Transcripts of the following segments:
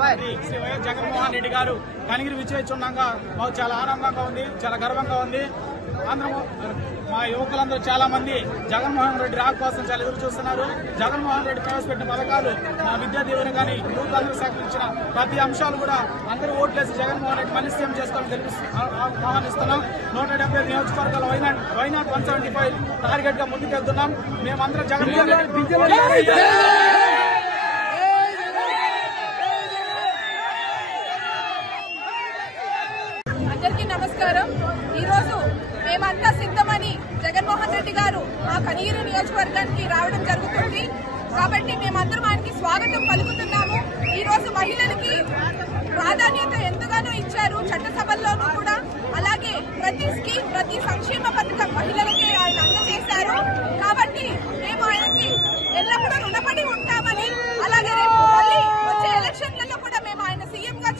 శ్రీ జగన్మోహన్ రెడ్డి గారు కనిగిరి విచ్చేస్తున్నాగా మాకు చాలా ఆనందంగా ఉంది చాలా గర్వంగా ఉంది. అందరము మా యువకులందరూ చాలా మంది జగన్మోహన్ రెడ్డి రాక కోసం చాలా ఎదురు చూస్తున్నారు. జగన్మోహన్ రెడ్డి ప్రవేశపెట్టిన పథకాలు మా విద్యా దీవెన కానీ యూత్ అందరూ సేకరించిన ప్రతి అంశాలు కూడా అందరూ ఓట్లేసి జగన్మోహన్ రెడ్డి మళ్ళీ సీఎం చేస్తామని తెలిపి ఆహ్వానిస్తున్నాం. నూట డెబ్బై నియోజకవర్గాల Wayanad Wayanad one seventy five టార్గెట్గా ముందుకెళ్తున్నాం. మేమందరం జగన్మోహన్ రెడ్డి అందరికీ నమస్కారం. ఈరోజు మేమంతా సిద్ధమని జగన్మోహన్ రెడ్డి గారు మా కనీరు నియోజకవర్గానికి రావడం జరుగుతుంది. కాబట్టి మేమందరం ఆయనకి స్వాగతం పలుకుతున్నాము. ఈ రోజు మహిళలకి ప్రాధాన్యత ఎంతగానో ఇచ్చారు. చట్టసభ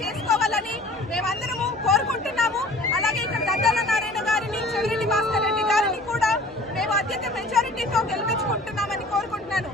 చేసుకోవాలని మేమందరము కోరుకుంటున్నాము. అలాగే ఇక్కడ దద్దాల నారాయణ గారిని చెవిరెడ్డి భాస్కర్ రెడ్డి గారిని కూడా మేము అత్యంత మెజారిటీతో గెలిపించుకుంటున్నామని కోరుకుంటున్నాను.